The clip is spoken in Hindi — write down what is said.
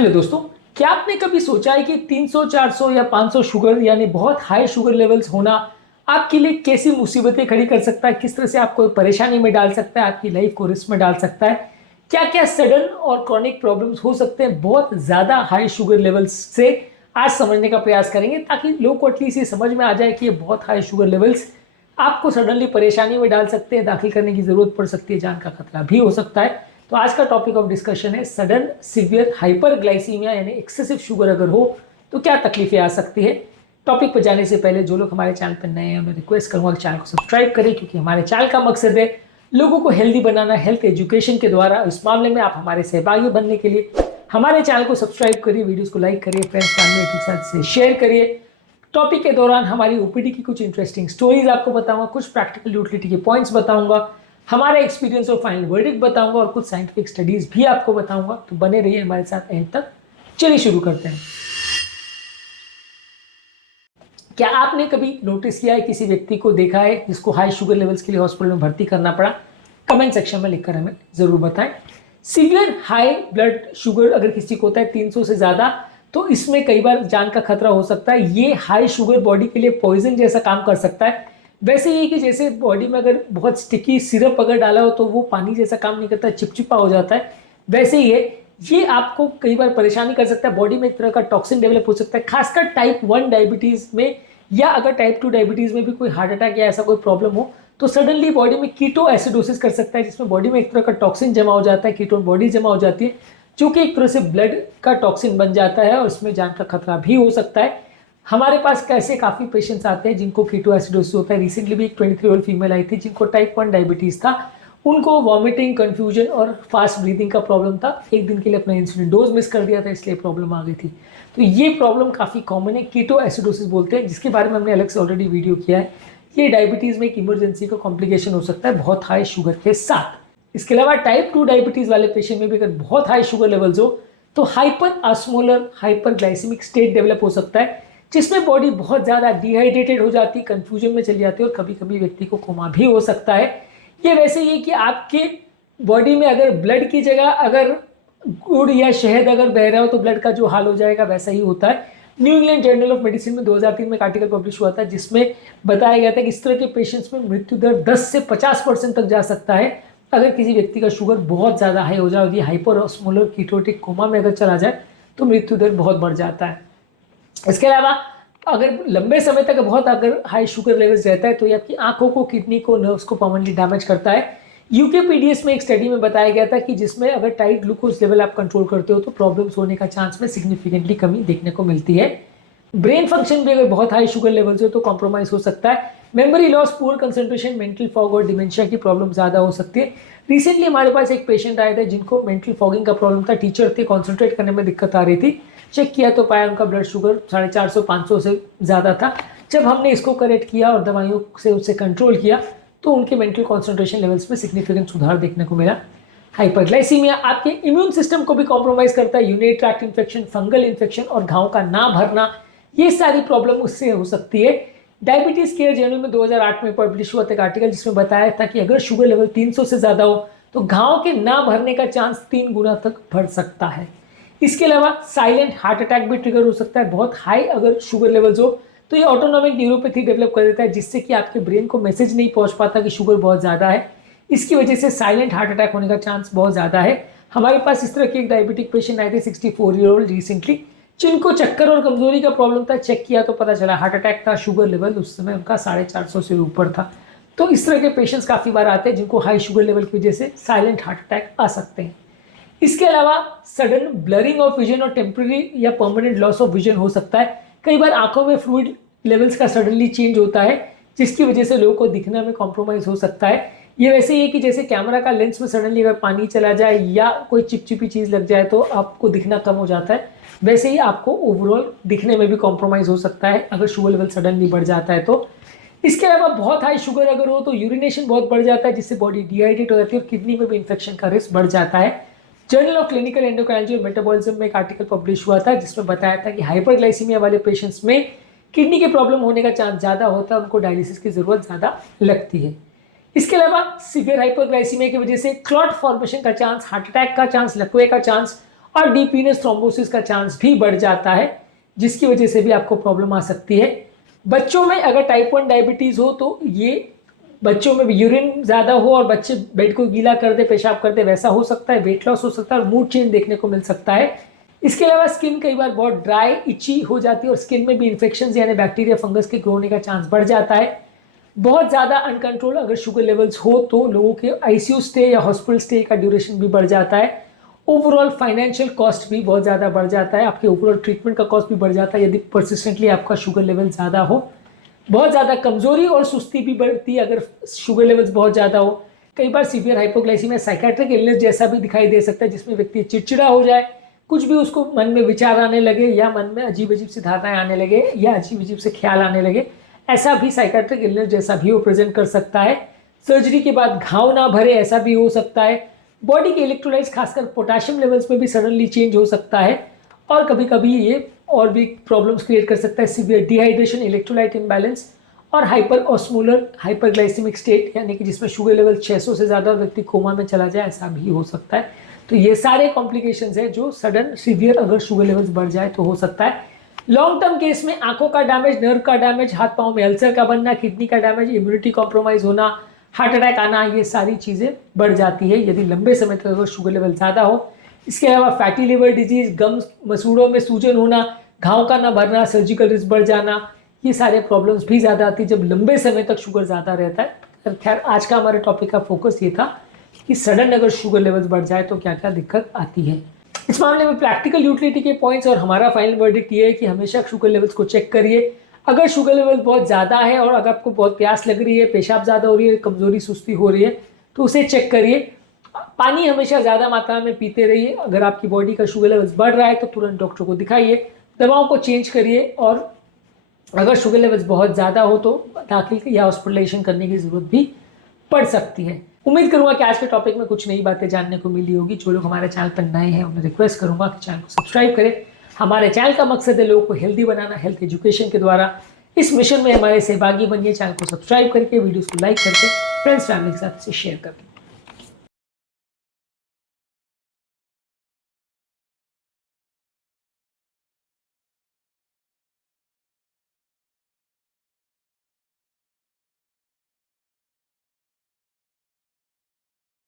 हेलो दोस्तों, क्या आपने कभी सोचा है कि 300, 400 या 500 शुगर यानी बहुत हाई शुगर लेवल्स होना आपके लिए कैसी मुसीबतें खड़ी कर सकता है, किस तरह से आपको परेशानी में डाल सकता है, आपकी लाइफ को रिस्क में डाल सकता है। क्या क्या सडन और क्रॉनिक प्रॉब्लम्स हो सकते हैं बहुत ज़्यादा हाई शुगर लेवल्स से, आज समझने का प्रयास करेंगे ताकि लोगों को एटलीस्ट ये समझ में आ जाए कि ये बहुत हाई शुगर लेवल्स आपको सडनली परेशानी में डाल सकते हैं, दाखिल करने की ज़रूरत पड़ सकती है, जान का खतरा भी हो सकता है। तो आज का टॉपिक ऑफ डिस्कशन है सडन सीवियर हाइपरग्लाइसीमिया यानी एक्सेसिव शुगर अगर हो तो क्या तकलीफें आ सकती है। टॉपिक पर जाने से पहले जो लोग हमारे चैनल पर नए हैं मैं रिक्वेस्ट करूंगा कि चैनल को सब्सक्राइब करें, क्योंकि हमारे चैनल का मकसद है लोगों को हेल्दी बनाना, हेल्थ एजुकेशन के द्वारा। इस मामले में आप हमारे सहभागी बनने के लिए हमारे चैनल को सब्सक्राइब करिए, वीडियोस को लाइक करिए, फ्रेंड्स फैमिली के साथ से शेयर करिए। टॉपिक के दौरान हमारी ओपीडी की कुछ इंटरेस्टिंग स्टोरीज आपको बताऊंगा, कुछ प्रैक्टिकल यूटिलिटी के पॉइंट्स बताऊंगा, हमारा एक्सपीरियंस और फाइनल वर्डिक्ट बताऊंगा और कुछ साइंटिफिक स्टडीज भी आपको बताऊंगा। तो बने रहिए हमारे साथ एंड तक। चलिए शुरू करते हैं। क्या आपने कभी नोटिस किया है, किसी व्यक्ति को देखा है जिसको हाई शुगर लेवल्स के लिए हॉस्पिटल में भर्ती करना पड़ा? कमेंट सेक्शन में लिखकर हमें जरूर बताएं। सीवियर हाई ब्लड शुगर अगर किसी को होता है 300 से ज्यादा, तो इसमें कई बार जान का खतरा हो सकता है। ये हाई शुगर बॉडी के लिए पॉइजन जैसा काम कर सकता है। वैसे ये कि जैसे बॉडी में अगर बहुत स्टिकी सिरप अगर डाला हो तो वो पानी जैसा काम नहीं करता, चिपचिपा हो जाता है। वैसे ही ये आपको कई बार परेशानी कर सकता है, बॉडी में एक तरह का टॉक्सिन डेवलप हो सकता है, खासकर टाइप 1 डायबिटीज में, या अगर टाइप 2 डायबिटीज में भी कोई हार्ट अटैक या ऐसा कोई प्रॉब्लम हो तो सडनली बॉडी में कीटो एसिडोसिस कर सकता है, जिसमें बॉडी में एक तरह का टॉक्सिन जमा हो जाता है, कीटोन बॉडी जमा हो जाती है, जो कि एक तरह से ब्लड का टॉक्सिन बन जाता है और इसमें जान का खतरा भी हो सकता है। हमारे पास कैसे काफ़ी पेशेंट्स आते हैं जिनको कीटो एसिडोसिस होता है। रिसेंटली भी एक 23 ईयर फीमेल आई थी जिनको टाइप 1 डायबिटीज़ था। उनको वॉमिटिंग, कन्फ्यूजन और फास्ट ब्रीदिंग का प्रॉब्लम था। एक दिन के लिए अपना इंसुलिन डोज मिस कर दिया था, इसलिए प्रॉब्लम आ गई थी। तो ये प्रॉब्लम काफ़ी कॉमन है, कीटो एसिडोसिस बोलते हैं, जिसके बारे में हमने अलग से ऑलरेडी वीडियो किया है। ये डायबिटीज़ में एक इमरजेंसी का कॉम्प्लिकेशन हो सकता है बहुत हाई शुगर के साथ। इसके अलावा टाइप 2 डायबिटीज़ वाले पेशेंट में भी अगर बहुत हाई शुगर लेवल्स हो तो hyper osmolar hyperglycaemic state develop हो सकता है, जिसमें बॉडी बहुत ज़्यादा डिहाइड्रेटेड हो जाती, कंफ्यूजन में चली जाती है और कभी कभी व्यक्ति को कोमा भी हो सकता है। ये वैसे ही कि आपके बॉडी में अगर ब्लड की जगह अगर गुड़ या शहद अगर बह रहा हो तो ब्लड का जो हाल हो जाएगा वैसा ही होता है। New England journal of medicine में 2003 में एक आर्टिकल पब्लिश हुआ था जिसमें बताया गया था कि इस तरह के पेशेंट्स में मृत्यु दर 10 से 50% तक जा सकता है अगर किसी व्यक्ति का शुगर बहुत ज़्यादा हाई हो जाए और ये हाइपर ऑस्मोलर कीटोटिक कोमा में अगर चला जाए तो मृत्यु दर बहुत बढ़ जाता है। इसके अलावा अगर लंबे समय तक बहुत अगर हाई शुगर लेवल्स रहता है तो ये आपकी आंखों को, किडनी को, नर्व्स को परमानेंटली डैमेज करता है। यूकेपीडीएस में एक स्टडी में बताया गया था कि जिसमें अगर टाइट ग्लूकोज लेवल आप कंट्रोल करते हो तो प्रॉब्लम्स होने का चांस में सिग्निफिकेंटली कमी देखने को मिलती है। ब्रेन फंक्शन भी अगर बहुत हाई शुगर लेवल्स हो तो कॉम्प्रोमाइज हो सकता है। Memory loss, poor concentration, mental fog और डिमेंशिया की प्रॉब्लम ज़्यादा हो सकती है। रिसेंटली हमारे पास एक पेशेंट आए थे जिनको मेंटल फॉगिंग का प्रॉब्लम था, टीचर थे, कॉन्सेंट्रेट करने में दिक्कत आ रही थी। चेक किया तो पाया उनका ब्लड शुगर 450-500 से ज़्यादा था। जब हमने इसको करेक्ट किया और दवाइयों से उसे कंट्रोल किया तो उनके मेंटल कॉन्सेंट्रेशन लेवल्स में सिग्निफिकेंट सुधार देखने को मिला। हाइपरग्लाइसीमिया आपके इम्यून सिस्टम को भी कॉम्प्रोमाइज करता है। Urinary tract infection, fungal infection और घाव का ना भरना, ये सारी प्रॉब्लम उससे हो सकती है। डायबिटीज केयर जर्नल में 2008 में पब्लिश हुआ था एक आर्टिकल जिसमें बताया था कि अगर शुगर लेवल 300 से ज़्यादा हो तो घाव के ना भरने का चांस 3 गुना तक बढ़ सकता है। इसके अलावा साइलेंट हार्ट अटैक भी ट्रिगर हो सकता है। बहुत हाई अगर शुगर लेवल्स हो तो ये ऑटोनॉमिक न्यूरोपैथी डेवलप कर देता है, जिससे कि आपके ब्रेन को मैसेज नहीं पहुंच पाता कि शुगर बहुत ज़्यादा है। इसकी वजह से साइलेंट हार्ट अटैक होने का चांस बहुत ज़्यादा है। हमारे पास इस तरह के एक डायबिटिक पेशेंट आए थे 64 ईयर ओल्ड रिसेंटली, जिनको चक्कर और कमजोरी का प्रॉब्लम था। चेक किया तो पता चला हार्ट अटैक था, शुगर लेवल उस समय उनका 450 से ऊपर था। तो इस तरह के पेशेंट्स काफ़ी बार आते हैं जिनको हाई शुगर लेवल की वजह से साइलेंट हार्ट अटैक आ सकते हैं। इसके अलावा सडन ब्लरिंग ऑफ विजन और टेम्पररी या परमानेंट लॉस ऑफ विजन हो सकता है। कई बार आंखों में फ्लूइड लेवल्स का सडनली चेंज होता है जिसकी वजह से लोगों को दिखने में कॉम्प्रोमाइज हो सकता है। ये वैसे ही है कि जैसे कैमरा का लेंस में सडनली अगर पानी चला जाए या कोई चिपचिपी चीज़ लग जाए तो आपको दिखना कम हो जाता है, वैसे ही आपको ओवरऑल दिखने में भी कॉम्प्रोमाइज हो सकता है अगर शुगर लेवल सडनली बढ़ जाता है तो। इसके अलावा बहुत हाई शुगर अगर हो तो यूरिनेशन बहुत बढ़ जाता है, जिससे बॉडी डिहाइड्रेट हो जाती है और किडनी में भी इन्फेक्शन का रिस्क बढ़ जाता है। जर्नल ऑफ क्लिनिकल एंडोक्राइनोलॉजी और मेटाबॉलिज्म में एक आर्टिकल पब्लिश हुआ था जिसमें बताया था कि हाइपरग्लाइसीमिया वाले पेशेंट्स में किडनी के प्रॉब्लम होने का चांस ज़्यादा होता है, उनको डायलिसिस की ज़रूरत ज़्यादा लगती है। इसके अलावा सीवियर हाइपरग्लाइसीमिया की वजह से क्लॉट फॉर्मेशन का चांस, हार्ट अटैक का चांस, लकवे का चांस और डीप वीनस थ्रोम्बोसिस का चांस भी बढ़ जाता है, जिसकी वजह से भी आपको प्रॉब्लम आ सकती है। बच्चों में अगर टाइप 1 डायबिटीज हो तो ये बच्चों में यूरिन ज़्यादा हो और बच्चे बेड को गीला कर दे, पेशाब कर दे, वैसा हो सकता है। वेट लॉस हो सकता है और मूड चेंज देखने को मिल सकता है। इसके अलावा स्किन कई बार बहुत ड्राई इची हो जाती है और स्किन में भी इन्फेक्शन यानी बैक्टीरिया फंगस के ग्रो होने का चांस बढ़ जाता है। बहुत ज़्यादा अनकंट्रोल अगर शुगर लेवल्स हो तो लोगों के आईसीयू स्टे या हॉस्पिटल स्टे का ड्यूरेशन भी बढ़ जाता है। ओवरऑल फाइनेंशियल कॉस्ट भी बहुत ज़्यादा बढ़ जाता है, आपके ओवरऑल ट्रीटमेंट का कॉस्ट भी बढ़ जाता है यदि परसिस्टेंटली आपका शुगर लेवल ज़्यादा हो। बहुत ज़्यादा कमजोरी और सुस्ती भी बढ़ती है अगर शुगर लेवल्स बहुत ज़्यादा हो। कई बार सीवियर हाइपोग्लाइसीमिया साइकेट्रिक इलनेस जैसा भी दिखाई दे सकता है, जिसमें व्यक्ति चिड़चिड़ा हो जाए, कुछ भी उसको मन में विचार आने लगे या मन में अजीब अजीब सी धारणाएं आने लगे या अजीब अजीब से ख्याल आने लगे, ऐसा भी साइकेट्रिक इलनेस जैसा भी वो प्रेजेंट कर सकता है। सर्जरी के बाद घाव ना भरे ऐसा भी हो सकता है। बॉडी के इलेक्ट्रोलाइट्स खासकर पोटेशियम लेवल्स में भी सडनली चेंज हो सकता है और कभी कभी ये और भी प्रॉब्लम्स क्रिएट कर सकता है। सीवियर डिहाइड्रेशन, इलेक्ट्रोलाइट इम्बैलेंस और हाइपर ऑस्मोलर हाइपरग्लाइसेमिक स्टेट यानी कि जिसमें शुगर लेवल 600 से ज़्यादा व्यक्ति कोमा में चला जाए, ऐसा भी हो सकता है। तो ये सारे कॉम्प्लिकेशंस हैं जो सडन सीवियर अगर शुगर लेवल्स बढ़ जाए तो हो सकता है। लॉन्ग टर्म केस में आंखों का डैमेज, नर्व का डैमेज, हाथ पांव में अल्सर का बनना, किडनी का डैमेज, इम्यूनिटी कॉम्प्रोमाइज होना, हार्ट अटैक आना, ये सारी चीज़ें बढ़ जाती है यदि लंबे समय तक अगर शुगर लेवल ज़्यादा हो। इसके अलावा फैटी लिवर डिजीज, गम्स, मसूड़ों में सूजन होना, घाव का ना भरना, सर्जिकल रिस्क बढ़ जाना, ये सारे प्रॉब्लम्स भी ज़्यादा आती है जब लंबे समय तक शुगर ज़्यादा रहता है। खैर आज का हमारे टॉपिक का फोकस ये था कि सडन अगर शुगर लेवल्स बढ़ जाए तो क्या क्या दिक्कत आती है। इस मामले में प्रैक्टिकल यूटिलिटी के पॉइंट्स और हमारा फाइनल वर्डिक्ट ये है कि हमेशा शुगर लेवल्स को चेक करिए। अगर शुगर लेवल बहुत ज़्यादा है और अगर आपको बहुत प्यास लग रही है, पेशाब ज़्यादा हो रही है, कमजोरी सुस्ती हो रही है तो उसे चेक करिए। पानी हमेशा ज़्यादा मात्रा में पीते रहिए। अगर आपकी बॉडी का शुगर लेवल्स बढ़ रहा है तो तुरंत डॉक्टर को दिखाइए, दवाओं को चेंज करिए और अगर शुगर लेवल्स बहुत ज़्यादा हो तो दाखिल या हॉस्पिटलाइजेशन करने की ज़रूरत भी पड़ सकती है। उम्मीद करूंगा कि आज के टॉपिक में कुछ नई बातें जानने को मिली होगी। जो लोग हमारे चैनल पर नए हैं उन्हें रिक्वेस्ट करूंगा कि चैनल को सब्सक्राइब करें। हमारे चैनल का मकसद है लोगों को हेल्दी बनाना, हेल्थ एजुकेशन के द्वारा। इस मिशन में हमारे सहभागी बनिए। चैनल को सब्सक्राइब करके, वीडियोस को लाइक करके, फ्रेंड्स फैमिली के साथ इसे शेयर करके।